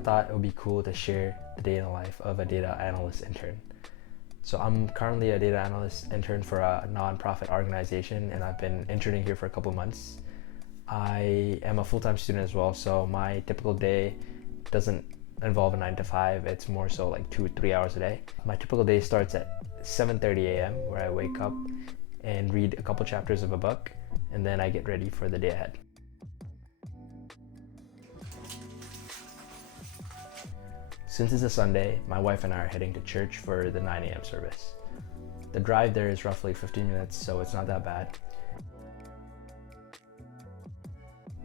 thought it would be cool to share the day in the life of a data analyst intern. So I'm currently a data analyst intern for a nonprofit organization, and I've been interning here for a couple months. I am a full-time student as well, so my typical day doesn't involve a 9 to 5. It's more so like 2 or 3 hours a day. My typical day starts at 7:30 a.m. where I wake up and read a couple chapters of a book, and then I get ready for the day ahead. Since it's a Sunday, my wife and I are heading to church for the 9 a.m. service. The drive there is roughly 15 minutes, so it's not that bad.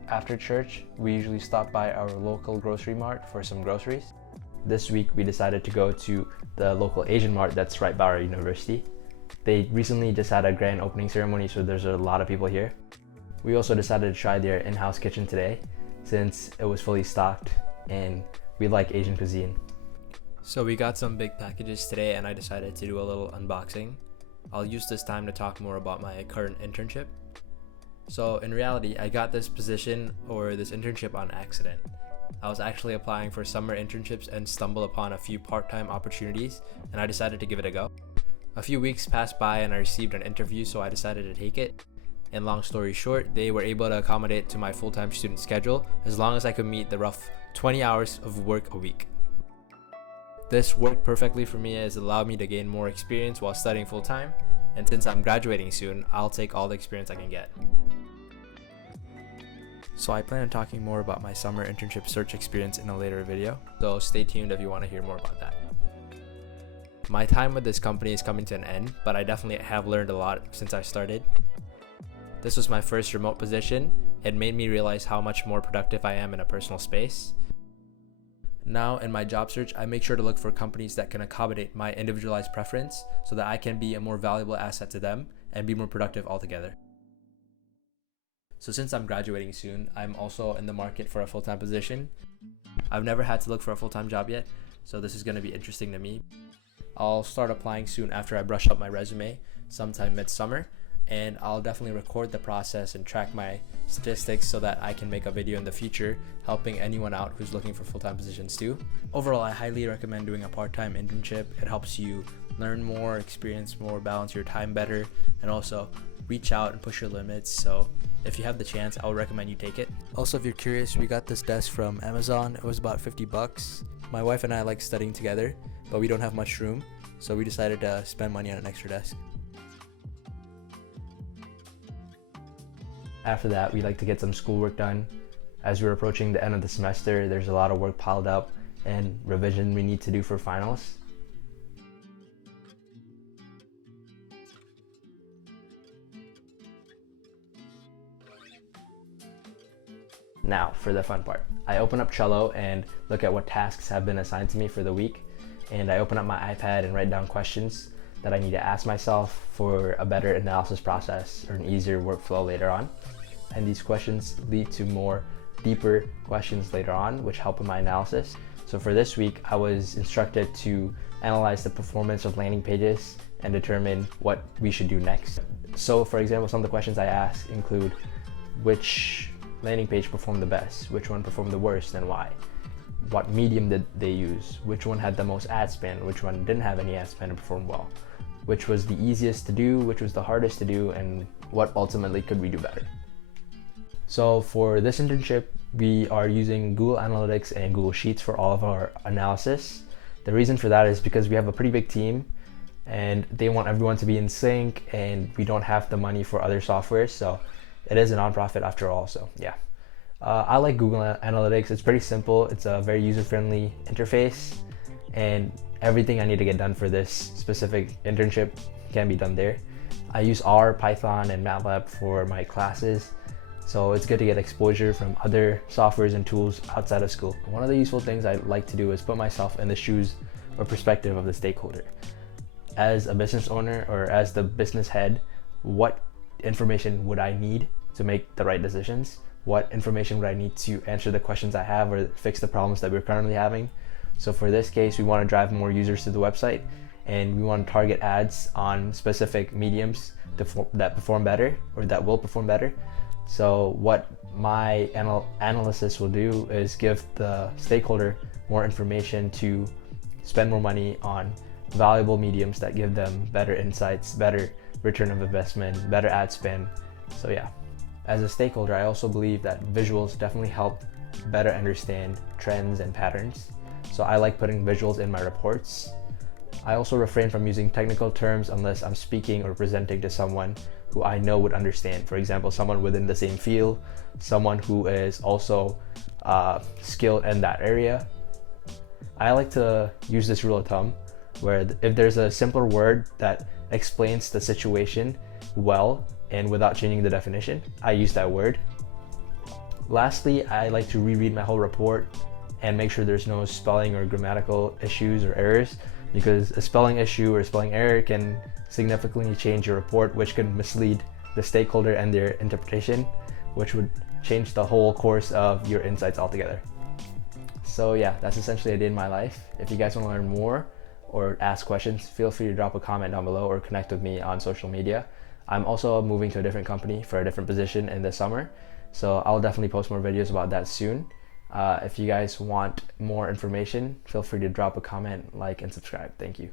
After church, we usually stop by our local grocery mart for some groceries. This week, we decided to go to the local Asian mart that's right by our university. They recently just had a grand opening ceremony, so there's a lot of people here. We also decided to try their in-house kitchen today, since it was fully stocked and we like Asian cuisine. So we got some big packages today, and I decided to do a little unboxing. I'll use this time to talk more about my current internship. So in reality, I got this position or this internship on accident. I was actually applying for summer internships and stumbled upon a few part-time opportunities, and I decided to give it a go. A few weeks passed by and I received an interview, so I decided to take it. And long story short, they were able to accommodate to my full-time student schedule as long as I could meet the rough 20 hours of work a week. This worked perfectly for me as it allowed me to gain more experience while studying full-time, and since I'm graduating soon, I'll take all the experience I can get. So I plan on talking more about my summer internship search experience in a later video, so stay tuned if you want to hear more about that. My time with this company is coming to an end, but I definitely have learned a lot since I started. This was my first remote position. It made me realize how much more productive I am in a personal space. Now in my job search, I make sure to look for companies that can accommodate my individualized preference so that I can be a more valuable asset to them and be more productive altogether. So since I'm graduating soon, I'm also in the market for a full-time position. I've never had to look for a full-time job yet, so this is going to be interesting to me. I'll start applying soon after I brush up my resume sometime midsummer, and I'll definitely record the process and track my statistics so that I can make a video in the future helping anyone out who's looking for full-time positions too. Overall, I highly recommend doing a part-time internship. It helps you learn more, experience more, balance your time better, and also reach out and push your limits. So if you have the chance, I would recommend you take it. Also, if you're curious, we got this desk from Amazon. It was about $50. My wife and I like studying together, but we don't have much room, so we decided to spend money on an extra desk. After that, we like to get some schoolwork done. As we're approaching the end of the semester, there's a lot of work piled up and revision we need to do for finals. Now for the fun part. I open up Trello and look at what tasks have been assigned to me for the week, and I open up my iPad and write down questions that I need to ask myself for a better analysis process or an easier workflow later on. And these questions lead to more deeper questions later on, which help in my analysis. So for this week, I was instructed to analyze the performance of landing pages and determine what we should do next. So for example, some of the questions I asked include which landing page performed the best, which one performed the worst, and why? What medium did they use? Which one had the most ad spend? Which one didn't have any ad spend and performed well? Which was the easiest to do? Which was the hardest to do? And what ultimately could we do better? So for this internship, we are using Google Analytics and Google Sheets for all of our analysis. The reason for that is because we have a pretty big team and they want everyone to be in sync, and we don't have the money for other softwares, so it is a nonprofit after all, so yeah. I like Google Analytics. It's pretty simple. It's a very user-friendly interface, and everything I need to get done for this specific internship can be done there. I use R, Python, and MATLAB for my classes, so it's good to get exposure from other softwares and tools outside of school. One of the useful things I like to do is put myself in the shoes or perspective of the stakeholder. As a business owner or as the business head, what information would I need to make the right decisions? What information would I need to answer the questions I have or fix the problems that we're currently having? So for this case, we want to drive more users to the website, and we want to target ads on specific mediums that perform better or that will perform better. So what my analysis will do is give the stakeholder more information to spend more money on valuable mediums that give them better insights, better return of investment, better ad spend. So yeah, as a stakeholder, I also believe that visuals definitely help better understand trends and patterns. So I like putting visuals in my reports. I also refrain from using technical terms unless I'm speaking or presenting to someone who I know would understand. For example, someone within the same field, someone who is also skilled in that area. I like to use this rule of thumb where if there's a simpler word that explains the situation well and without changing the definition, I use that word. Lastly, I like to reread my whole report and make sure there's no spelling or grammatical issues or errors, because a spelling issue or spelling error can significantly change your report, which can mislead the stakeholder and their interpretation, which would change the whole course of your insights altogether. So yeah, that's essentially a day in my life. If you guys want to learn more or ask questions, feel free to drop a comment down below or connect with me on social media. I'm also moving to a different company for a different position in the summer, so I'll definitely post more videos about that soon. If you guys want more information, feel free to drop a comment, like, and subscribe. Thank you.